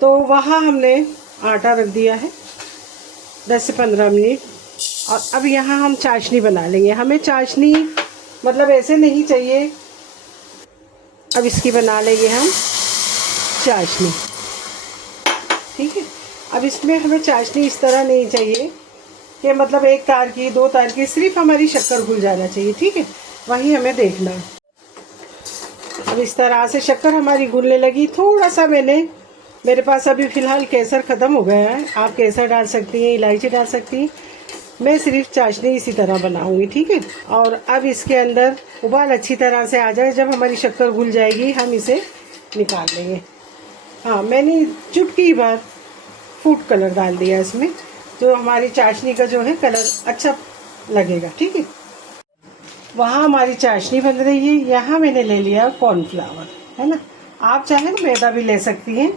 तो वहाँ हमने आटा रख दिया है 10 से 15 मिनट। और अब यहाँ हम चाशनी बना लेंगे। हमें चाशनी मतलब ऐसे नहीं चाहिए। अब इसकी बना लेंगे हम चाशनी, ठीक है। अब इसमें हमें चाशनी इस तरह नहीं चाहिए कि मतलब एक तार की 2 तार की, सिर्फ हमारी शक्कर घुल जाना चाहिए, ठीक है। वही हमें देखना है। अब इस तरह से शक्कर हमारी घुलने लगी। थोड़ा सा मेरे पास अभी फ़िलहाल केसर ख़त्म हो गया है। आप केसर डाल सकती हैं, इलायची डाल सकती हैं। मैं सिर्फ चाशनी इसी तरह बनाऊंगी, ठीक है। और अब इसके अंदर उबाल अच्छी तरह से आ जाए, जब हमारी शक्कर घुल जाएगी हम इसे निकाल लेंगे। हाँ, मैंने चुटकी भर फूड कलर डाल दिया इसमें, जो हमारी चाशनी का जो है कलर अच्छा लगेगा, ठीक है। वहाँ हमारी चाशनी बन रही है। यहाँ मैंने ले लिया कॉर्नफ्लावर, है ना। आप चाहें तो मैदा भी ले सकती हैं।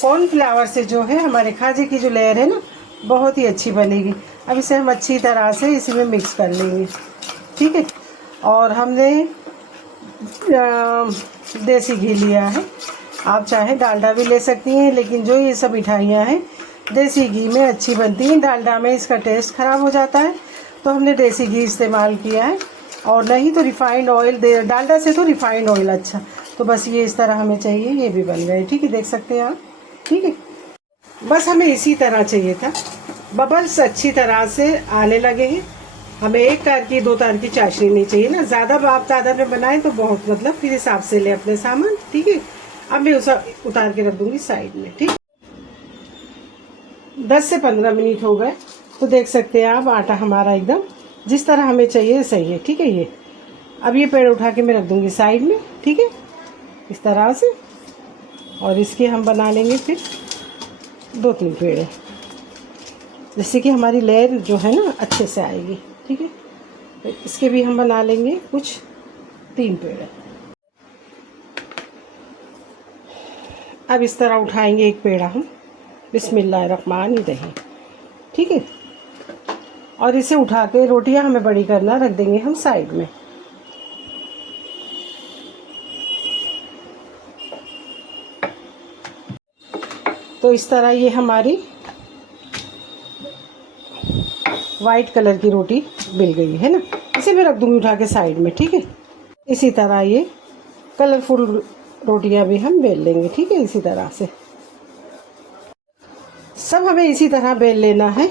कॉर्नफ्लावर से जो है हमारे खाजे की जो लेयर है ना, बहुत ही अच्छी बनेगी। अब इसे हम अच्छी तरह से इसी में मिक्स कर लेंगे, ठीक है। और हमने देसी घी लिया है। आप चाहे डालडा भी ले सकती हैं, लेकिन जो ये सब मिठाइयाँ हैं देसी घी में अच्छी बनती हैं। डालडा में इसका टेस्ट ख़राब हो जाता है, तो हमने देसी घी इस्तेमाल किया है। और नहीं तो रिफ़ाइंड ऑयल, डालडा से तो रिफ़ाइंड ऑयल अच्छा। तो बस ये इस तरह हमें चाहिए। ये भी बन गए, ठीक है, देख सकते हैं आप, ठीक है। बस हमें इसी तरह चाहिए था। बबल्स अच्छी तरह से आने लगे हैं। हमें 1 तार की 2 तार की चाशनी नहीं चाहिए ना। ज़्यादा आप तादाद में बनाएं तो बहुत, मतलब फिर हिसाब से ले अपने सामान, ठीक है। अब मैं उसे उतार के रख दूंगी साइड में, ठीक। 10 से 15 मिनट हो गए, तो देख सकते हैं आप आटा हमारा एकदम जिस तरह हमें चाहिए सही है, ठीक है। ये अब ये पेड़ उठा के मैं रख दूंगी साइड में, ठीक है, इस तरह से। और इसके हम बना लेंगे फिर 2-3 पेड़, जिससे कि हमारी लेयर जो है ना अच्छे से आएगी, ठीक है। तो इसके भी हम बना लेंगे कुछ 3 पेड़। अब इस तरह उठाएंगे एक पेड़ा हम, बिस्मिल्लाहिर्रहमानिर्रहीम, ठीक है। और इसे उठा के रोटियां हमें बड़ी करना रख देंगे हम साइड में। तो इस तरह ये हमारी वाइट कलर की रोटी मिल गई है ना। इसे मैं रख दूँगी उठा के साइड में, ठीक है। इसी तरह ये कलरफुल रोटियां भी हम बेल लेंगे, ठीक है। इसी तरह से सब हमें इसी तरह बेल लेना है।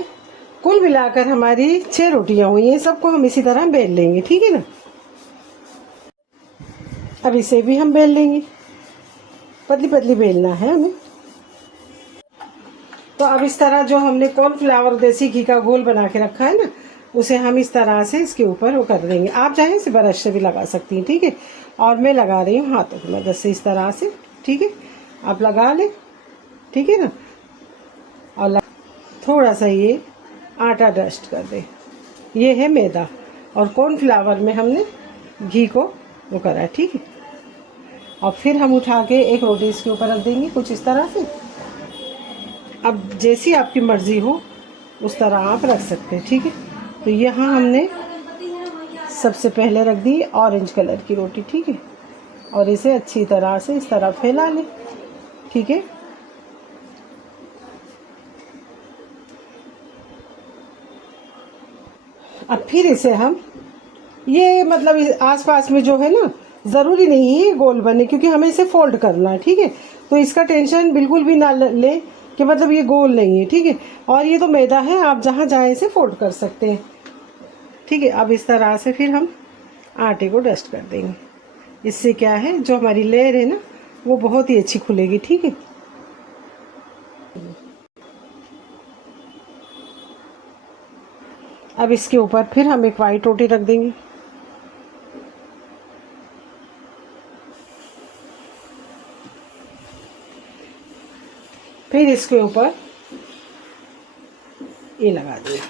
कुल मिलाकर हमारी 6 रोटियां हुई हैं। सबको हम इसी तरह बेल लेंगे, ठीक है ना। अब इसे भी हम बेल लेंगे, पतली पतली बेलना है हमें। तो अब इस तरह जो हमने कॉर्नफ्लावर देसी घी का घोल बना के रखा है ना, उसे हम इस तरह से इसके ऊपर वो कर देंगे। आप चाहें इसे ब्रश से भी लगा सकती हैं, ठीक है। और मैं लगा रही हूँ हाथों की मदद से इस तरह से, ठीक है। आप लगा लें, ठीक है ना। और थोड़ा सा ये आटा डस्ट कर दें। ये है मैदा, और कॉर्नफ्लावर में हमने घी को वो करा है, ठीक है। और फिर हम उठा के एक रोटी इसके ऊपर रख देंगे कुछ इस तरह से। अब जैसी आपकी मर्ज़ी हो उस तरह आप रख सकते हैं, ठीक है। तो यहाँ हमने सबसे पहले रख दी ऑरेंज कलर की रोटी, ठीक है। और इसे अच्छी तरह से इस तरह फैला लें, ठीक है। अब फिर इसे हम ये मतलब आसपास में जो है ना, ज़रूरी नहीं है गोल बने, क्योंकि हमें इसे फोल्ड करना है, ठीक है। तो इसका टेंशन बिल्कुल भी ना लें कि मतलब ये गोल नहीं है, ठीक है। और ये तो मैदा है, आप जहाँ चाहें इसे फोल्ड कर सकते हैं, ठीक है। अब इस तरह से फिर हम आटे को डस्ट कर देंगे। इससे क्या है, जो हमारी लेयर है ना वो बहुत ही अच्छी खुलेगी, ठीक है। अब इसके ऊपर फिर हम एक वाइट रोटी रख देंगे। फिर इसके ऊपर ये लगा देंगे।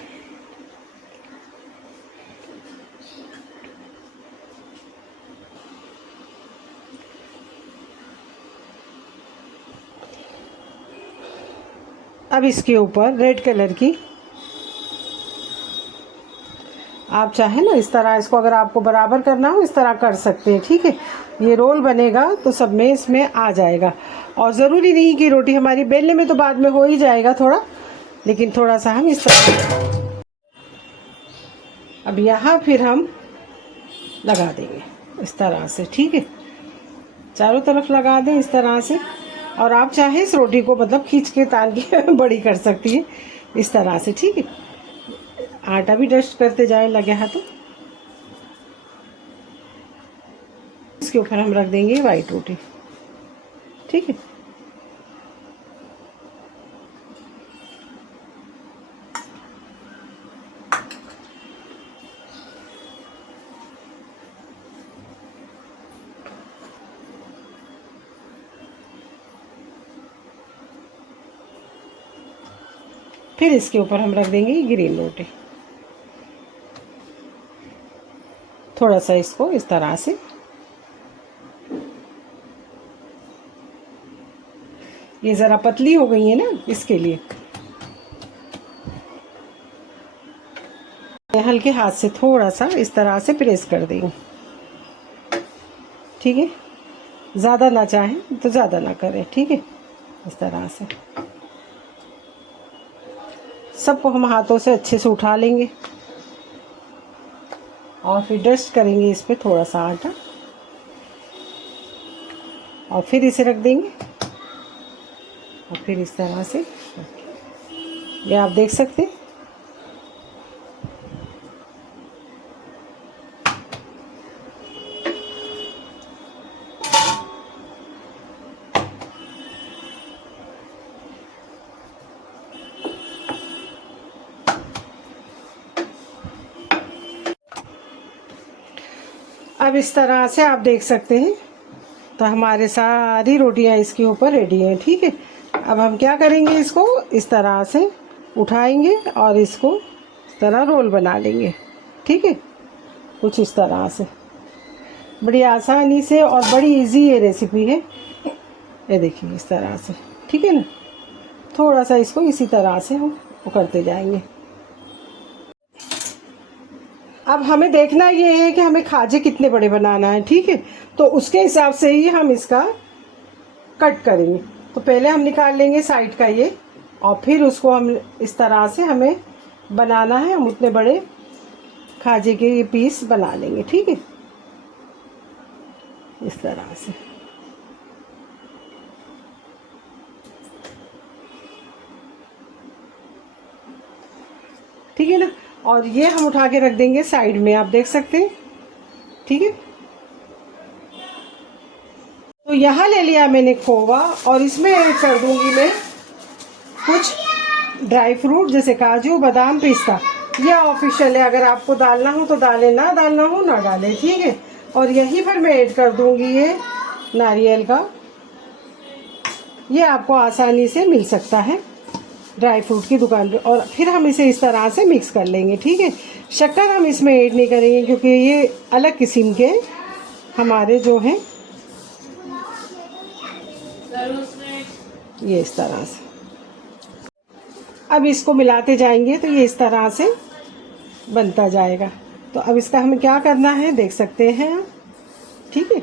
अब इसके ऊपर रेड कलर की, आप चाहे ना इस तरह इसको, अगर आपको बराबर करना हो इस तरह कर सकते हैं, ठीक है। ये रोल बनेगा तो सब में इसमें आ जाएगा। और ज़रूरी नहीं कि रोटी हमारी बेलने में तो बाद में हो ही जाएगा थोड़ा, लेकिन थोड़ा सा हम इस तरह। अब यहाँ फिर हम लगा देंगे इस तरह से, ठीक है, चारों तरफ लगा दें इस तरह से। और आप चाहे इस रोटी को मतलब खींच के तान के बड़ी कर सकती हैं इस तरह से, ठीक है। आटा भी डस्ट करते जाए लगे हाथों। इसके ऊपर हम रख देंगे वाइट रोटी, ठीक है। फिर इसके ऊपर हम रख देंगे ग्रीन रोटी, थोड़ा सा इसको इस तरह से। ये ज़रा पतली हो गई है ना, इसके लिए हल्के हाथ से थोड़ा सा इस तरह से प्रेस कर देंगे, ठीक है। ज़्यादा ना चाहें तो ज़्यादा ना करें, ठीक है। इस तरह से सबको हम हाथों से अच्छे से उठा लेंगे और फिर डस्ट करेंगे इस पे थोड़ा सा आटा और फिर इसे रख देंगे और फिर इस तरह से ये आप देख सकते हैं। अब इस तरह से आप देख सकते हैं, तो हमारे सारी रोटियां इसके ऊपर रेडी हैं, ठीक है। अब हम क्या करेंगे, इसको इस तरह से उठाएंगे और इसको इस तरह रोल बना लेंगे, ठीक है। कुछ इस तरह से बड़ी आसानी से और बड़ी इजी ये रेसिपी है। ये देखिए इस तरह से, ठीक है ना। थोड़ा सा इसको इसी तरह से हम करते जाएंगे। अब हमें देखना ये है कि हमें खाजे कितने बड़े बनाना है, ठीक है। तो उसके हिसाब से ही हम इसका कट करेंगे। तो पहले हम निकाल लेंगे साइड का ये और फिर उसको हम इस तरह से हमें बनाना है। हम उतने बड़े खाजे के ये पीस बना लेंगे, ठीक है, इस तरह से। ठीक है ना। और ये हम उठा के रख देंगे साइड में, आप देख सकते हैं, ठीक है। तो यहाँ ले लिया मैंने खोवा और इसमें ऐड कर दूंगी मैं कुछ ड्राई फ्रूट जैसे काजू, बादाम, पिस्ता। ये ऑफिशियल है, अगर आपको डालना हो तो डालें, ना डालना हो ना डालें, ठीक है। और यहीं पर मैं ऐड कर दूंगी ये नारियल का, ये आपको आसानी से मिल सकता है ड्राई फ्रूट की दुकान पे। और फिर हम इसे इस तरह से मिक्स कर लेंगे, ठीक है। शक्कर हम इसमें ऐड नहीं करेंगे क्योंकि ये अलग किस्म के हमारे जो हैं, ये इस तरह से। अब इसको मिलाते जाएंगे तो ये इस तरह से बनता जाएगा। तो अब इसका हमें क्या करना है देख सकते हैं आप, ठीक है।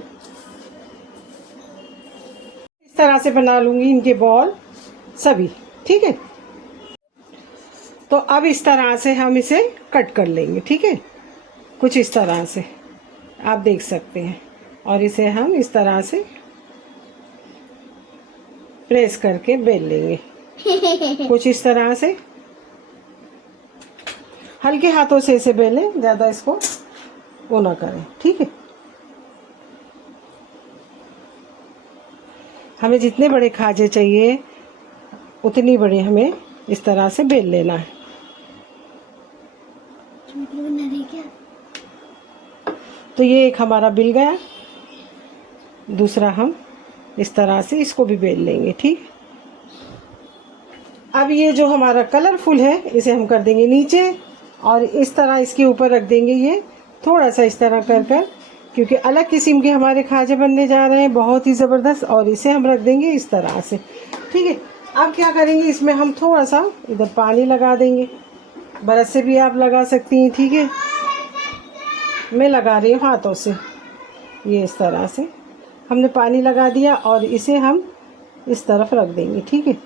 इस तरह से बना लूँगी इनके बॉल सभी, ठीक है। तो अब इस तरह से हम इसे कट कर लेंगे, ठीक है, कुछ इस तरह से आप देख सकते हैं। और इसे हम इस तरह से प्रेस करके बेल लेंगे कुछ इस तरह से। हल्के हाथों से इसे बेलें, ज़्यादा इसको वो ना करें, ठीक है। हमें जितने बड़े खाजे चाहिए उतनी बड़ी हमें इस तरह से बेल लेना है। तो ये एक हमारा बिल गया, दूसरा हम इस तरह से इसको भी बेल लेंगे, ठीक। अब ये जो हमारा कलरफुल है इसे हम कर देंगे नीचे और इस तरह इसके ऊपर रख देंगे, ये थोड़ा सा इस तरह कर कर, क्योंकि अलग किस्म के हमारे खाजे बनने जा रहे हैं, बहुत ही ज़बरदस्त। और इसे हम रख देंगे इस तरह से, ठीक है। अब क्या करेंगे, इसमें हम थोड़ा सा इधर पानी लगा देंगे, ब्रश से भी आप लगा सकती हैं, ठीक है। मैं लगा रही हूँ हाथों से, ये इस तरह से हमने पानी लगा दिया और इसे हम इस तरफ रख देंगे, ठीक है,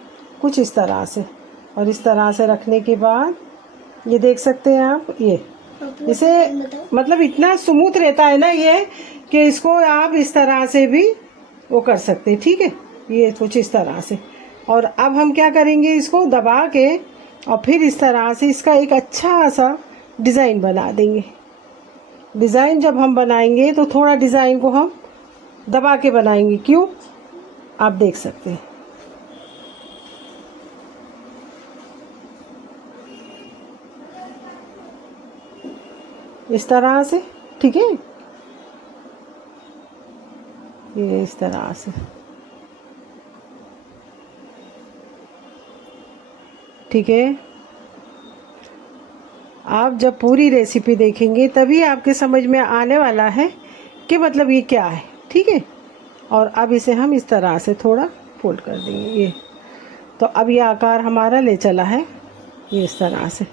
कुछ इस तरह से। और इस तरह से रखने के बाद ये देख सकते हैं आप, ये इसे मतलब इतना स्मूथ रहता है ना ये, कि इसको आप इस तरह से भी वो कर सकते हैं, ठीक है, ये कुछ इस तरह से। और अब हम क्या करेंगे, इसको दबा के और फिर इस तरह से इसका एक अच्छा सा डिज़ाइन बना देंगे। डिज़ाइन जब हम बनाएंगे तो थोड़ा डिज़ाइन को हम दबा के बनाएंगे, क्यों, आप देख सकते हैं। इस तरह से, ठीक है, ये इस तरह से, ठीक है। आप जब पूरी रेसिपी देखेंगे तभी आपके समझ में आने वाला है कि मतलब ये क्या है, ठीक है। और अब इसे हम इस तरह से थोड़ा फोल्ड कर देंगे, ये तो अब ये आकार हमारा ले चला है, ये इस तरह से।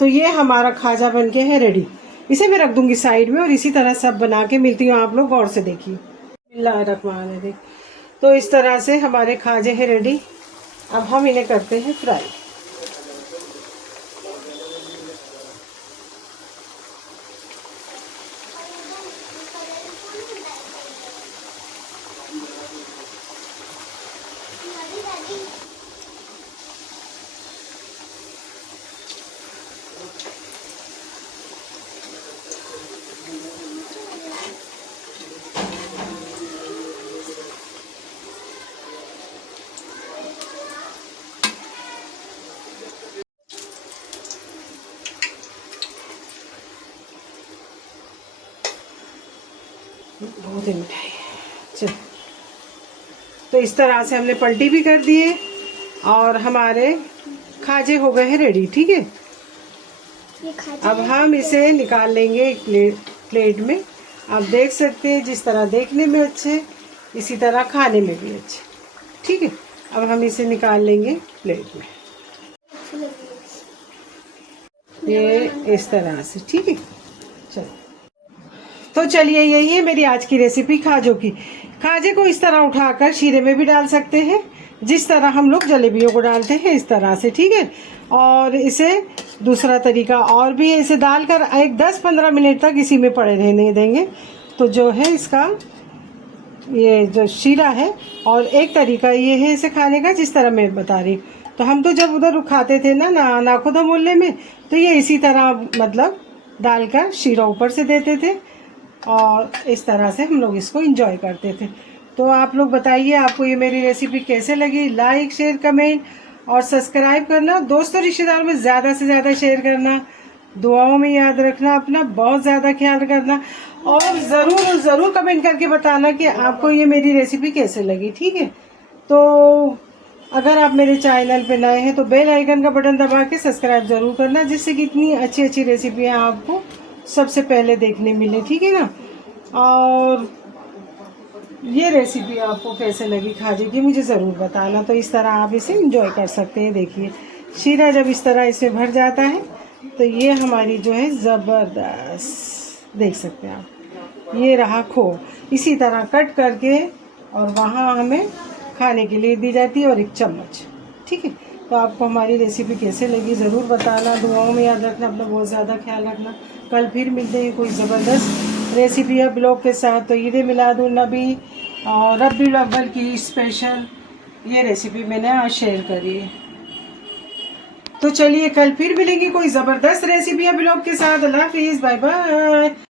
तो ये हमारा खाजा बनके है रेडी। इसे मैं रख दूंगी साइड में और इसी तरह सब बना के मिलती हूँ, आप लोग गौर से देखिए। बिस्मिल्लाहिर्रहमानिर्रहीम। तो इस तरह से हमारे खाजे हैं रेडी। अब हम इन्हें करते हैं फ्राई। बहुत ही मिठाई है। चल, तो इस तरह से हमने पलटी भी कर दिए और हमारे खाजे हो गए हैं रेडी, ठीक है। अब हम इसे निकाल लेंगे एक प्लेट में। आप देख सकते हैं जिस तरह देखने में अच्छे इसी तरह खाने में भी अच्छे, ठीक है। अब हम इसे निकाल लेंगे प्लेट में, ये इस तरह से, ठीक है। चलो, तो चलिए यही है मेरी आज की रेसिपी खाजों की। खाजे को इस तरह उठाकर शीरे में भी डाल सकते हैं, जिस तरह हम लोग जलेबियों को डालते हैं इस तरह से, ठीक है। और इसे दूसरा तरीका और भी है, इसे डालकर एक 10-15 मिनट तक इसी में पड़े रहने देंगे तो जो है इसका ये जो शीरा है। और एक तरीका ये है इसे खाने का जिस तरह मैं बता रही। तो हम तो जब उधर खाते थे ना नाखुदा मोहल्ले में, तो ये इसी तरह मतलब डालकर शीरा ऊपर से देते थे और इस तरह से हम लोग इसको एंजॉय करते थे। तो आप लोग बताइए आपको ये मेरी रेसिपी कैसे लगी। लाइक, शेयर, कमेंट और सब्सक्राइब करना। दोस्तों रिश्तेदारों में ज़्यादा से ज़्यादा शेयर करना। दुआओं में याद रखना, अपना बहुत ज़्यादा ख्याल करना और ज़रूर ज़रूर कमेंट करके बताना कि आपको ये मेरी रेसिपी कैसे लगी, ठीक है। तो अगर आप मेरे चैनल पे नए हैं तो बेल आइकन का बटन दबा के सब्सक्राइब ज़रूर करना, जिससे कि इतनी अच्छी अच्छी रेसिपियाँ आपको सबसे पहले देखने मिले, ठीक है ना। और ये रेसिपी आपको कैसे लगी खाजे की मुझे ज़रूर बताना। तो इस तरह आप इसे एंजॉय कर सकते हैं। देखिए शीरा जब इस तरह इसमें भर जाता है तो ये हमारी जो है ज़बरदस्त, देख सकते हैं आप, ये रहा खो। इसी तरह कट करके और वहाँ हमें खाने के लिए दी जाती है और एक चम्मच, ठीक है। तो आपको हमारी रेसिपी कैसे लगी ज़रूर बताना। दुआओं में याद रखना, अपना बहुत ज़्यादा ख्याल रखना। कल फिर मिलते हैं कोई ज़बरदस्त रेसिपी या ब्लॉग के साथ। तो ईद मिलादुन्नबी और रब्बीउल अव्वल की स्पेशल ये रेसिपी मैंने आज शेयर करी है। तो चलिए कल फिर मिलेंगे कोई ज़बरदस्त रेसिपी या ब्लॉग के साथ। अल्लाह हाफिज़, बाय बाय।